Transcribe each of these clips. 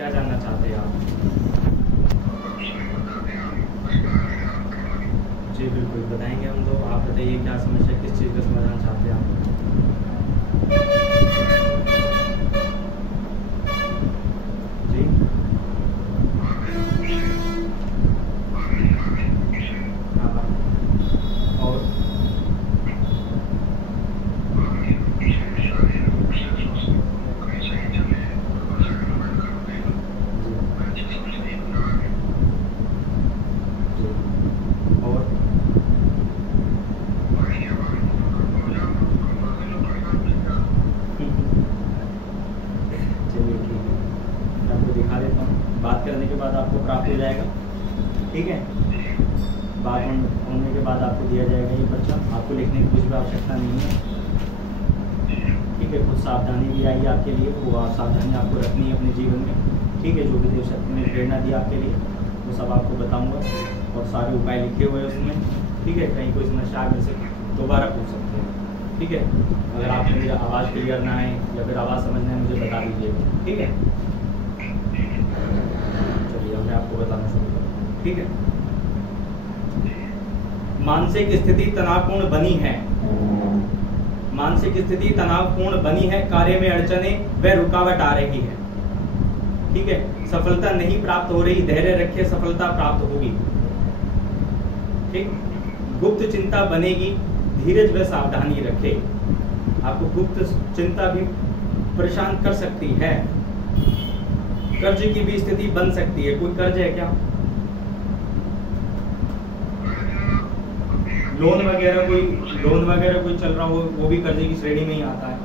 क्या जानना चाहते हैं आप? जी बिल्कुल बताएंगे हम। तो आप बताइए क्या समस्या, किस चीज़ का समाधान चाहते हैं आप? जी हाँ हाँ। और जी और चलिए ठीक है, मैं आपको दिखा देता हूँ। बात करने के बाद आपको प्राप्त हो जाएगा, ठीक है। बात होने के बाद आपको दिया जाएगा ये पर्चा। आपको लिखने की कुछ भी आवश्यकता नहीं है, ठीक है। कुछ सावधानी भी आई है आपके लिए, वो सावधानी आपको रखनी है अपने जीवन में, ठीक है। जो भी देव शक्ति ने प्रेरणा दी आपके लिए वो सब आपको बताऊंगा, और सारे उपाय लिखे हुए हैं उसमें, ठीक है। कहीं कोई समस्या आगे से दोबारा पूछ सकते हैं, ठीक है। अगर आपको मेरी आवाज़ क्लियर ना आए या फिर आवाज़ समझना है मुझे बता दीजिएगा, ठीक है। चलिए अब मैं आपको बताना शुरू करूँ, ठीक है। मानसिक स्थिति तनावपूर्ण बनी है, मानसिक स्थिति तनावपूर्ण बनी है, कार्य में अड़चने व रुकावट आ रही है, ठीक है। सफलता नहीं प्राप्त हो रही, धैर्य रखिए, सफलता प्राप्त होगी, ठीक। गुप्त चिंता बनेगी, धीरज व सावधानी रखे। आपको गुप्त चिंता भी परेशान कर सकती है। कर्ज की भी स्थिति बन सकती है। कोई कर्ज है क्या? लोन वगैरह कोई चल रहा हो, वो भी कर्जे की श्रेणी में ही आता है।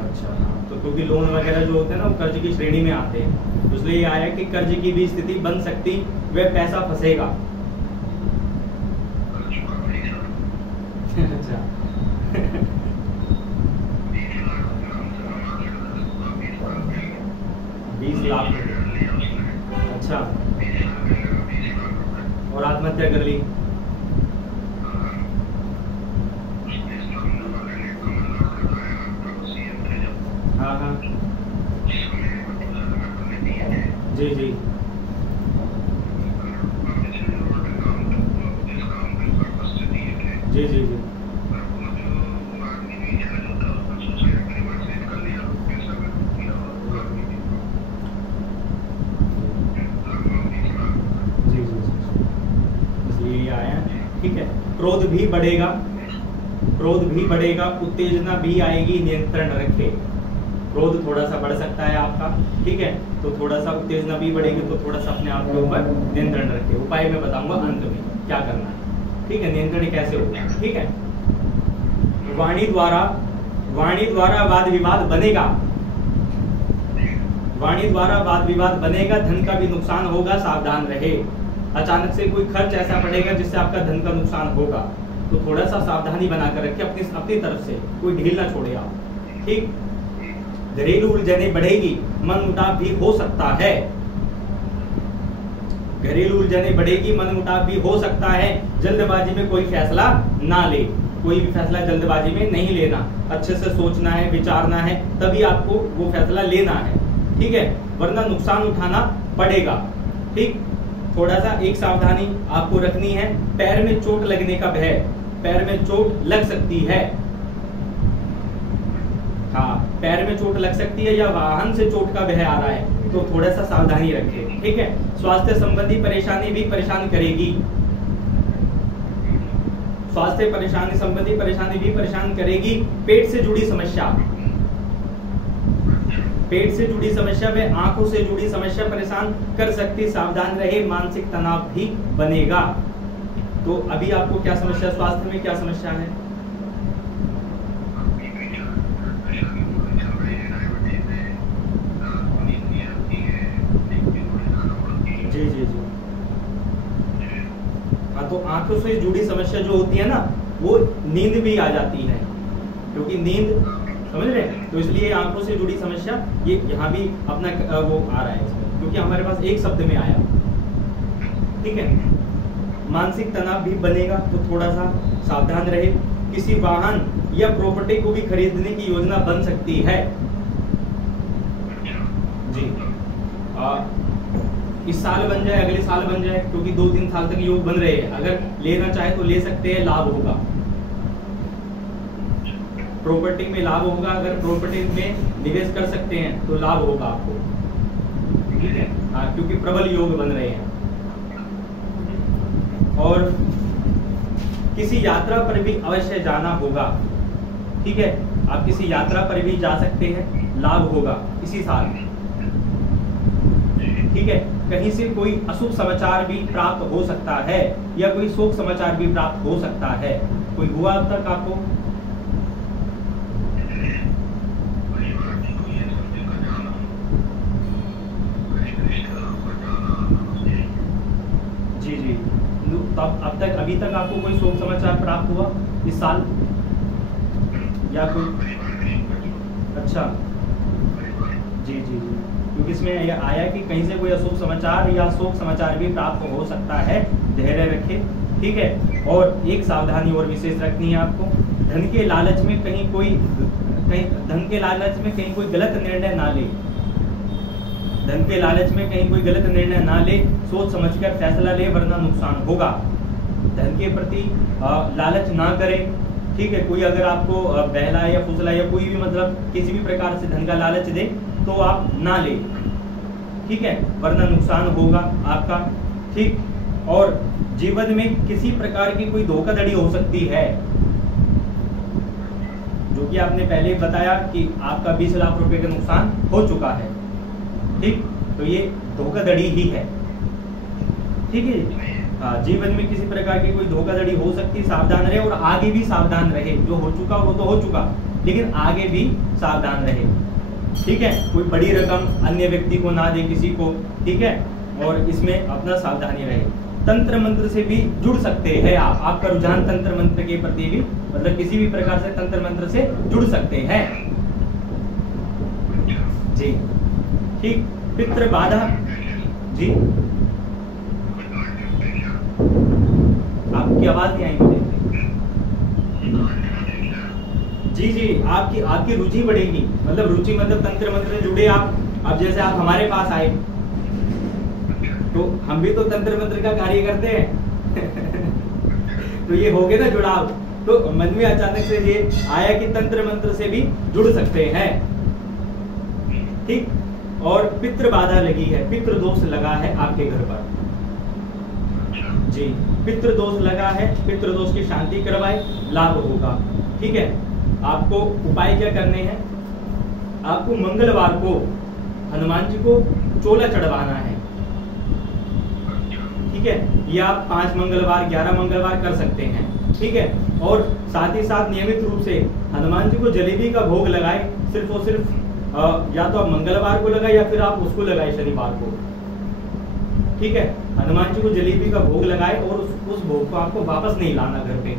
अच्छा हाँ, तो क्योंकि लोन वगैरह जो होते हैं ना वो कर्ज की श्रेणी में आते हैं, तो इसलिए ये आया कि कर्ज की भी स्थिति बन सकती, वह पैसा फंसेगा। अच्छा 20 लाख। अच्छा, और आत्महत्या कर ली। हाँ हाँ जी जी जी जी जी ठीक है। क्रोध भी बढ़ेगा, उत्तेजना भी आएगी, नियंत्रण रखे। क्रोध थोड़ा सा बढ़ सकता है आपका, ठीक है। तो थोड़ा सा उत्तेजना भी बढ़ेगी, तो थोड़ा सा अपने आप के ऊपर नियंत्रण रखे। उपाय मैं बताऊंगा अंत में क्या करना है, ठीक है। नियंत्रण कैसे होगा, ठीक है। वाणी द्वारा वाद विवाद बनेगा, धन का भी नुकसान होगा, सावधान रहे। अचानक से कोई खर्च ऐसा पड़ेगा जिससे आपका धन का नुकसान होगा, तो थोड़ा सा सावधानी बनाकर रखें अपनी तरफ से, कोई ढील ना छोड़े आप, ठीक। घरेलू उलझने बढ़ेगी, मनमुटाव भी हो सकता है, घरेलू है। जल्दबाजी में कोई फैसला ना ले, कोई भी फैसला जल्दबाजी में नहीं लेना, अच्छे से सोचना है, विचारना है, तभी आपको वो फैसला लेना है, ठीक है। वरना नुकसान उठाना पड़ेगा, ठीक। थोड़ा सा एक सावधानी आपको रखनी है, पैर में चोट लगने का भय, पैर में चोट लग सकती है, हाँ पैर में चोट लग सकती है, या वाहन से चोट का भय आ रहा है, तो थोड़ा सा सावधानी रखें, ठीक है। स्वास्थ्य संबंधी परेशानी भी परेशान करेगी, पेट से जुड़ी समस्या व आंखों से जुड़ी समस्या परेशान कर सकती, सावधान रहे। मानसिक तनाव भी बनेगा। तो अभी आपको क्या समस्या, स्वास्थ्य में क्या समस्या है? जी जी जी हाँ, तो आंखों से जुड़ी समस्या जो होती है ना, वो नींद भी आ जाती है, क्योंकि नींद, समझ रहे हैं, तो इसलिए आंखों से जुड़ी समस्या ये यहाँ भी अपना वो आ रहा है इसमें, क्योंकि हमारे पास एक शब्द में आया, ठीक है। मानसिक तनाव भी बनेगा, तो थोड़ा सा सावधान रहे। किसी वाहन या प्रॉपर्टी को भी खरीदने की योजना बन सकती है, इस साल बन जाए, अगले साल बन जाए, क्योंकि 2-3 साल तक योग बन रहे हैं। अगर लेना चाहे तो ले सकते हैं, लाभ होगा। प्रॉपर्टी में लाभ होगा, अगर प्रॉपर्टी में निवेश कर सकते हैं तो लाभ होगा आपको, ठीक है। क्योंकि प्रबल योग बन रहे हैं। और किसी यात्रा पर भी अवश्य जाना होगा, ठीक है। आप किसी यात्रा पर भी जा सकते हैं, लाभ होगा इसी साल, ठीक है। कहीं से कोई अशुभ समाचार भी प्राप्त हो सकता है या कोई शोक समाचार भी प्राप्त हो सकता है। कोई हुआ अब तक आपको? जी जी, तब अब तक अभी तक आपको कोई शोक समाचार प्राप्त हुआ इस साल या कोई? अच्छा, जी जी जी, क्योंकि इसमें यह आया कि कहीं से कोई अशुभ समाचार या शोक समाचार भी प्राप्त हो सकता है। धैर्य रखें, ठीक है। और एक सावधानी और विशेष रखनी है आपको, धन के लालच में कहीं कोई गलत निर्णय ना ले। धन के लालच में कहीं कोई गलत निर्णय ना ले, सोच समझकर फैसला ले, वरना नुकसान होगा। धन के प्रति लालच ना करें, ठीक है। कोई अगर आपको बहलाए या फुसलाए या कोई भी मतलब किसी भी प्रकार से धन का लालच दे तो आप ना ले, ठीक है, वरना नुकसान होगा आपका, ठीक। और जीवन में किसी प्रकार की कोई धोखाधड़ी हो सकती है, जो कि आपने पहले बताया कि आपका 20 लाख रुपए का नुकसान हो चुका है, ठीक। तो ये धोखाधड़ी ही है, ठीक है। जीवन में किसी प्रकार की कोई धोखाधड़ी हो सकती है, सावधान रहे। और आगे भी सावधान रहे, जो हो चुका वो तो हो चुका, लेकिन आगे भी सावधान रहे, ठीक है। कोई बड़ी रकम अन्य व्यक्ति को ना दे, किसी को, ठीक है। और इसमें अपना सावधानी रहे। तंत्र मंत्र से भी जुड़ सकते हैं आप, आपका रुझान तंत्र मंत्र के प्रति भी, मतलब किसी भी प्रकार से तंत्र मंत्र से जुड़ सकते हैं, जी, ठीक। पितृ बाधा, जी, आपकी आवाज नहीं आई मुझे। जी जी, आपकी रुचि बढ़ेगी, मतलब रुचि मतलब तंत्र मंत्र से जुड़े आप। अब जैसे आप हमारे पास आए तो हम भी तो तंत्र मंत्र का कार्य करते हैं तो ये हो गया ना जुड़ाव। तो मन में अचानक से ये आया कि तंत्र मंत्र से भी जुड़ सकते हैं, ठीक। और पितृ बाधा लगी है, पितृ दोष लगा है आपके घर पर, जी, पितृ दोष लगा है। पितृ दोष की शांति करवाए, लाभ होगा, ठीक है। आपको उपाय क्या करने हैं? आपको मंगलवार को हनुमान जी को चोला चढ़वाना है, ठीक है। ये आप 5 मंगलवार 11 मंगलवार कर सकते हैं, ठीक है। और साथ ही साथ नियमित रूप से हनुमान जी को जलेबी का भोग लगाए, सिर्फ और सिर्फ या तो आप मंगलवार को लगाए या फिर आप उसको लगाए शनिवार को, ठीक है। हनुमान जी को जलेबी का भोग लगाए और उस भोग को आपको वापस नहीं लाना घर पे,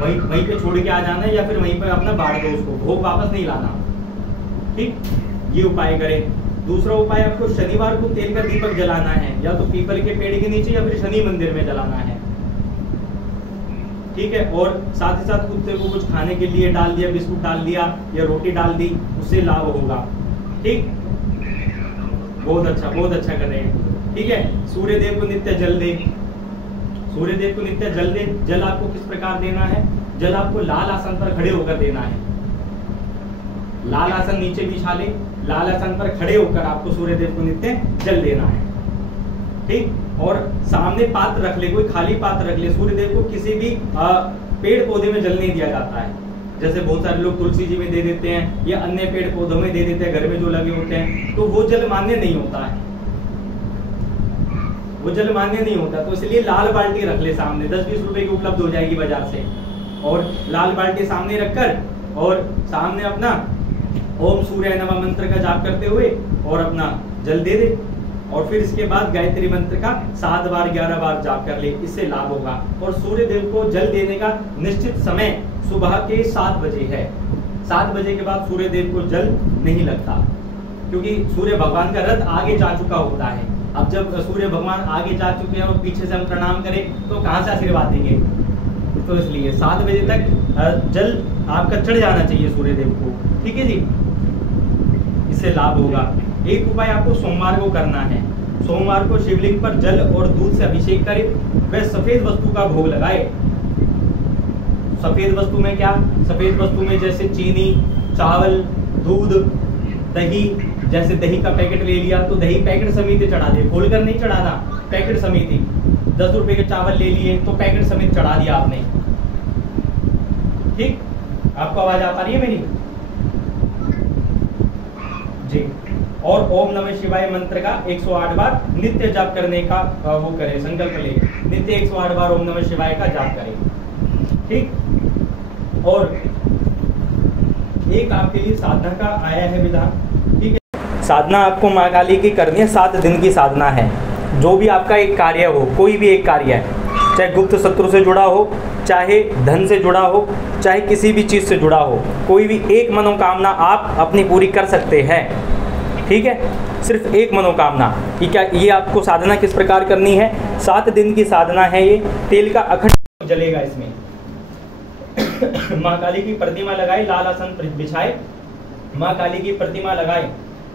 वहीं पे छोड़ के आ जाना है या फिर वहीं पर अपना बाढ़ दो उसको, भोग वापस नहीं लाना, ठीक। ये उपाय करें। दूसरा उपाय, आपको शनिवार को तेल का दीपक जलाना है, या तो पीपल के पेड़ के नीचे या फिर शनि मंदिर में जलाना है, ठीक है। और साथ ही साथ कुत्ते को कुछ खाने के लिए डाल दिया, बिस्कुट डाल दिया या रोटी डाल दी, उससे लाभ होगा, ठीक। बहुत अच्छा कर रहे हैं, ठीक है। सूर्य देव को नित्य जल दे, सूर्य देव को नित्य जल दे। जल आपको किस प्रकार देना है? जल आपको लाल आसन पर खड़े होकर देना है। लाल आसन नीचे बिछा ले, लाल आसन पर खड़े होकर आपको सूर्य देव को नित्य जल देना है, ठीक। और सामने पात्र रख ले, कोई खाली पात्र रख ले। सूर्य देव को किसी भी पेड़ पौधे में जल नहीं दिया जाता है, जैसे बहुत सारे लोग तुलसी जी में दे देते हैं या अन्य पेड़ पौधों में दे देते हैं, घर में जो लगे होते हैं, तो वो जल मान्य नहीं होता है, वो जल मान्य नहीं होता। तो इसलिए लाल बाल्टी रख ले सामने, 10-20 रुपए की उपलब्ध हो जाएगी बाजार से। और लाल बाल्टी सामने रखकर और सामने अपना ओम सूर्य नमः मंत्र का जाप करते हुए और अपना जल दे दे। और फिर इसके बाद गायत्री मंत्र का 7 बार 11 बार जाप कर ले, इससे लाभ होगा। और सूर्य देव को जल देने का निश्चित समय सुबह के 7 बजे है। 7 बजे के बाद सूर्य देव को जल नहीं लगता, क्योंकि सूर्य भगवान का रथ आगे जा चुका होता है। अब जब सूर्य भगवान आगे जा चुके हैं और पीछे से हम प्रणाम करें तो कहां से आशीर्वाद देंगे? तो इसलिए 7 बजे तक जल आपका चढ़ जाना चाहिए सूर्य देव को, ठीक है जी। इससे लाभ होगा। एक उपाय आपको सोमवार को करना है। सोमवार को शिवलिंग पर जल और दूध से अभिषेक करे, वह सफेद वस्तु का भोग लगाए। सफेद वस्तु में क्या? सफेद वस्तु में जैसे चीनी, चावल, दूध, दही। जैसे दही का पैकेट ले लिया तो दही पैकेट समेत चढ़ा दे, खोलकर नहीं चढ़ाना, पैकेट समेत ही। 10 रुपए के चावल ले लिए तो पैकेट समेत चढ़ा दिया आपने। ठीक, आपको आवाज आ पा रही है मेरी जी? और ओम नमः शिवाय मंत्र का 108 बार नित्य जाप करने का वो करें, संकल्प ले, नित्य 108 बार ओम नमः शिवाय का जाप करें। ठीक, और एक आपके लिए साधना का आया है विधान। ठीक है, साधना आपको माँ काली की करनी है। 7 दिन की साधना है। जो भी आपका एक कार्य हो, कोई भी एक कार्य है, चाहे गुप्त शत्रु से जुड़ा हो, चाहे धन से जुड़ा हो, चाहे किसी भी चीज़ से जुड़ा हो, कोई भी एक मनोकामना आप अपनी पूरी कर सकते हैं। ठीक है, सिर्फ एक मनोकामना। कि क्या ये आपको साधना किस प्रकार करनी है? 7 दिन की साधना है ये। तेल का अखंड जलेगा इसमें। माँ काली की प्रतिमा लगाए, लाल आसन बिछाए, माँ काली की प्रतिमा लगाए।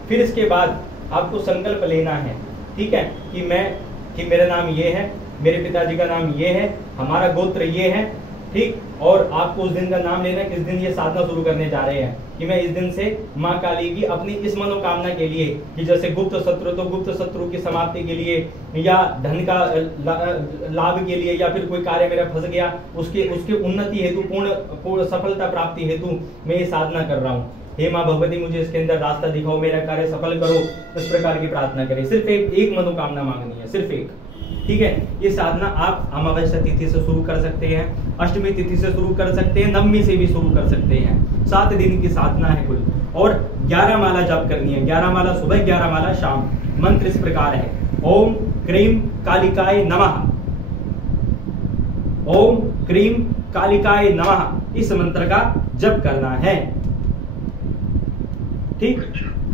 फिर इसके बाद आपको संकल्प लेना है। ठीक है, कि मेरा नाम ये है, मेरे पिताजी का नाम ये है, हमारा गोत्र ये है। ठीक, और आपको उस दिन का नाम लेना है, किस दिन ये साधना शुरू करने जा रहे हैं कि मैं इस दिन से माँ काली की अपनी इस मनोकामना के लिए, कि जैसे गुप्त शत्रु तो गुप्त शत्रु की समाप्ति के लिए, या धन का लाभ के लिए, या फिर कोई कार्य मेरा फंस गया उसके उन्नति हेतु, पूर्ण सफलता प्राप्ति हेतु मैं ये साधना कर रहा हूँ। हे माँ भगवती, मुझे इसके अंदर रास्ता दिखाओ, मेरा कार्य सफल करो। इस प्रकार की प्रार्थना करें। सिर्फ एक मनोकामना मांगनी है, सिर्फ एक। ठीक है, ये साधना आप अमावस्या तिथि से शुरू कर सकते हैं, अष्टमी तिथि से शुरू कर सकते हैं, नवमी से भी शुरू कर सकते हैं। 7 दिन की साधना है कुल। और 11 माला जप करनी है। 11 माला सुबह, 11 माला शाम। मंत्र इस प्रकार है, ओम क्रीम कालिकाय नमः, ओम क्रीम कालिकाय नमः। इस मंत्र का जप करना है। ठीक,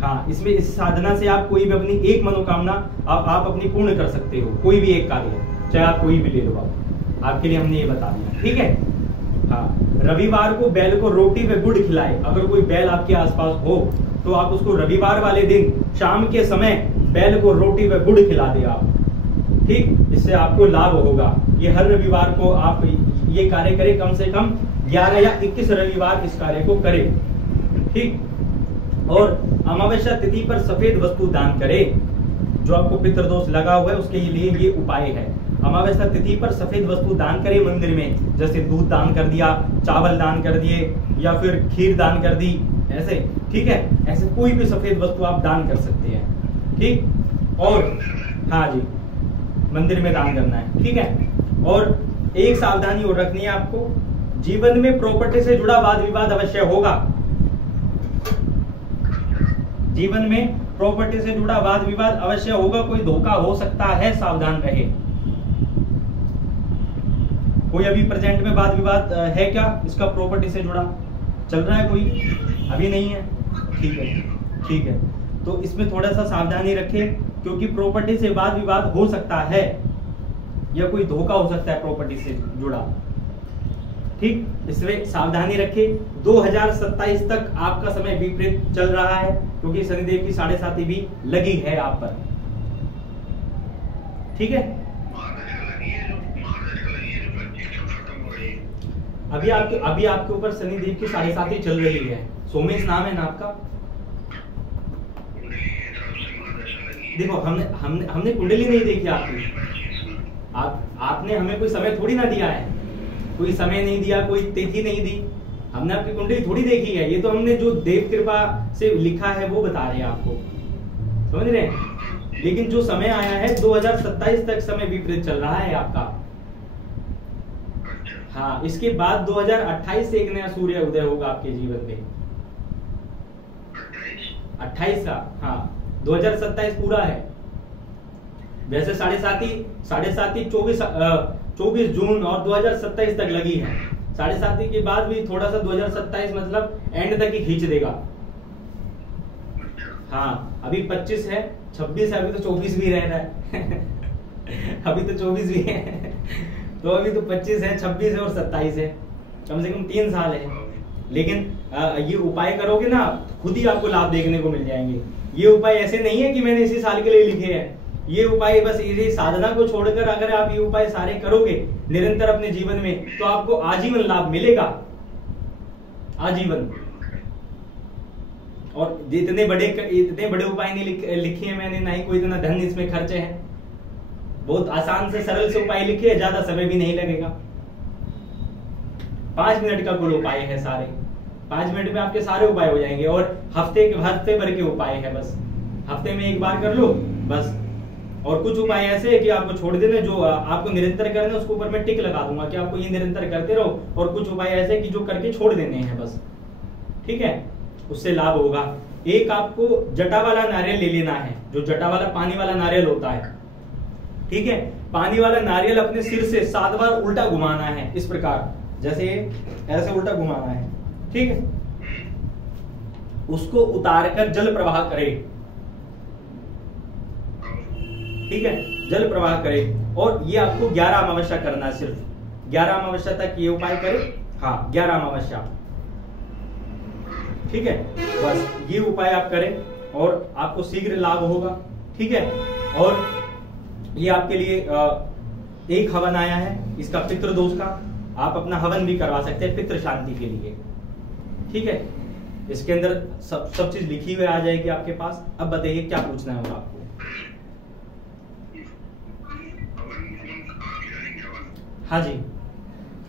हाँ, इसमें इस साधना से आप कोई भी अपनी एक मनोकामना आप अपनी पूर्ण कर सकते हो। कोई भी एक कार्य, चाहे आप कोई भी ले लो, आपके लिए हमने ये बता दिया। ठीक है, हाँ, रविवार को बैल को रोटी व गुड़ खिलाए। अगर कोई बैल आपके आसपास हो तो आप उसको रविवार वाले दिन शाम के समय बैल को रोटी व गुड़ खिला दे आप। ठीक, इससे आपको लाभ होगा। ये हर रविवार को आप ये कार्य करें, कम से कम 11 या 21 रविवार इस कार्य को करें। ठीक, और अमावस्या तिथि पर सफेद वस्तु दान करें। जो आपको पितृदोष लगा हुआ है उसके लिए ये उपाय है। अमावस्या तिथि पर सफेद वस्तु दान करें मंदिर में, जैसे दूध दान कर दिया, चावल दान कर दिए, या फिर खीर दान कर दी, ऐसे। ठीक है, ऐसे कोई भी सफेद वस्तु आप दान कर सकते हैं। ठीक, और हाँ जी, मंदिर में दान करना है। ठीक है, और एक सावधानी और रखनी है आपको, जीवन में प्रॉपर्टी से जुड़ा वाद विवाद अवश्य होगा। जीवन में प्रॉपर्टी से जुड़ा वाद विवाद अवश्य होगा। कोई धोखा हो सकता है, सावधान रहे। कोई अभी प्रेजेंट में वाद विवाद है क्या इसका? प्रॉपर्टी से जुड़ा चल रहा है कोई? अभी नहीं है। ठीक है, ठीक है, तो इसमें थोड़ा सा सावधानी रखें, क्योंकि प्रॉपर्टी से वाद विवाद हो सकता है, या कोई धोखा हो सकता है प्रॉपर्टी से जुड़ा। ठीक, इसमें सावधानी रखें। 2027 तक आपका समय विपरीत चल रहा है, क्योंकि शनिदेव की 7.5 भी लगी है आप पर। ठीक है, अभी आपके ऊपर शनिदेव की 7.5 चल रही है। सोमेश नाम है ना आपका? देखो, हमने कुंडली नहीं देखी आपकी। आपने हमें कोई समय थोड़ी ना दिया है, कोई समय नहीं दिया, कोई तिथि नहीं दी। हमने आपकी कुंडली थोड़ी देखी है। ये तो हमने जो देव कृपा से लिखा है वो बता रहे हैं आपको, समझ रहे हैं। लेकिन जो समय आया है 2027 तक समय विपरीत चल रहा है आपका। हाँ, इसके बाद 2028 से एक नया सूर्य उदय होगा आपके जीवन में। 28 का, हाँ, 2027 पूरा है। वैसे 7.5 24 जून और 2027 तक लगी है। 7.5 के बाद भी थोड़ा सा 2027 मतलब एंड तक ही खींच देगा। हाँ, अभी 25 है, 26 है, अभी तो 24 भी रह रहा है। अभी तो 24 भी है, तो अभी तो 25 है, 26 है और 27 है, कम से कम 3 साल है। लेकिन ये उपाय करोगे ना, खुद ही आपको लाभ देखने को मिल जाएंगे। ये उपाय ऐसे नहीं है कि मैंने इसी साल के लिए लिखे हैं, ये उपाय बस ये साधना को छोड़कर अगर आप ये उपाय सारे करोगे निरंतर अपने जीवन में, तो आपको आजीवन लाभ मिलेगा, आजीवन। और इतने बड़े उपाय नहीं लिखे हैं मैंने, ना ही कोई इतना धन इसमें खर्चे हैं। बहुत आसान से सरल से उपाय लिखे हैं, ज्यादा समय भी नहीं लगेगा। 5 मिनट का कुल उपाय है सारे, 5 मिनट में आपके सारे उपाय हो जाएंगे। और हफ्ते भर के उपाय है, बस हफ्ते में एक बार कर लो बस। और कुछ उपाय ऐसे है कि आपको छोड़ देना, जो आपको निरंतर करना है उसके ऊपर मैं टिक लगा दूंगा कि आपको ये निरंतर करते रहो। और कुछ उपाय ऐसे कि जो करके छोड़ देने हैं बस, ठीक है, उससे लाभ होगा। एक आपको जटा वाला नारियल ले लेना है, जो जटा वाला पानी वाला नारियल होता है, ठीक है। पानी वाला नारियल अपने सिर से 7 बार उल्टा घुमाना है, इस प्रकार, जैसे ऐसे उल्टा घुमाना है, ठीक है। उसको उतारकर जल प्रवाह करे, ठीक है, जल प्रवाह करे। और ये आपको 11 अमावस्या करना है, सिर्फ 11 अमावस्या तक ये उपाय करे। हाँ, 11 अमावस्या, ठीक है। बस ये उपाय आप करें और आपको शीघ्र लाभ होगा, ठीक है। और ये आपके लिए एक हवन आया है इसका पितृदोष का, आप अपना हवन भी करवा सकते हैं पितृ शांति के लिए, ठीक है। इसके अंदर सब चीज लिखी हुई आ जाएगी आपके पास। अब बताइए क्या पूछना होगा आपको। हाँ जी,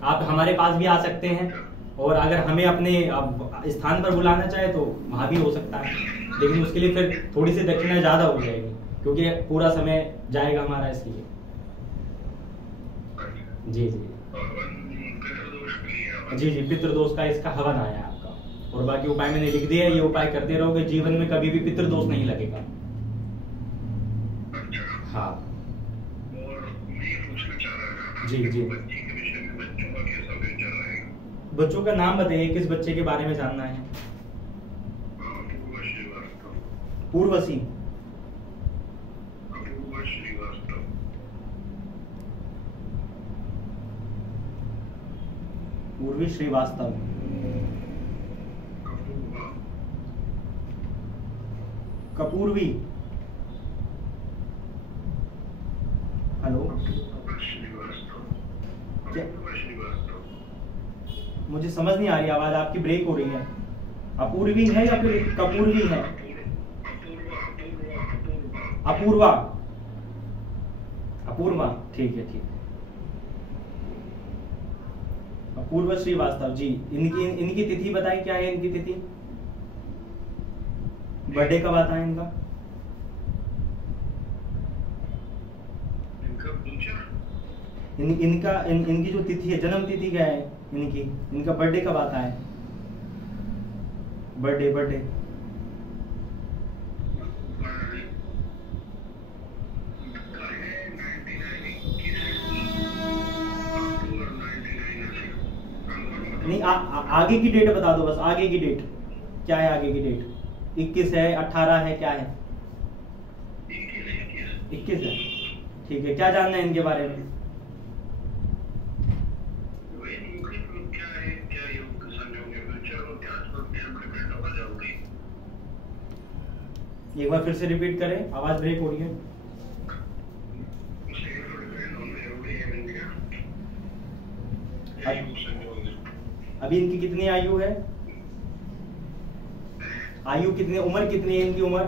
आप हमारे पास भी आ सकते हैं, और अगर हमें अपने स्थान पर बुलाना चाहे तो वहां भी हो सकता है, लेकिन उसके लिए फिर थोड़ी सी दक्षिणा ज्यादा हो जाएगी, क्योंकि पूरा समय जाएगा हमारा, इसलिए। जी जी जी जी, पितृदोष का इसका हवन आया है आपका। और बाकी उपाय मैंने लिख दिया है, ये उपाय करते रहोगे, जीवन में कभी भी पितृदोष नहीं लगेगा। हाँ जी जी, बच्चों का नाम बताइए, किस बच्चे के बारे में जानना है? पूर्वसी, पूर्वी श्रीवास्तव, कपूरवी, हेलो, मुझे समझ नहीं आ रही, आवाज आपकी ब्रेक हो रही है। अपूर्वी है या फिर कपूरवी है? अपूर्वा, अपूर्वा, ठीक है, ठीक है। अपूर्वा श्रीवास्तव जी, इनकी तिथि बताएं, क्या है इनकी तिथि? बर्थडे कब आता है इनका? इनकी जो तिथि है, जन्म तिथि क्या है इनकी? इनका बर्थडे कब आता है? बर्थडे नहीं, आगे की डेट बता दो बस, आगे की डेट क्या है? आगे की डेट 21 है, 18 है, क्या है? 21 है, ठीक है। क्या जानना है इनके बारे में? एक बार फिर से रिपीट करें, आवाज ब्रेक हो रही है। अभी इनकी कितनी आयु है? आयु कितनी, उम्र कितनी है इनकी? उम्र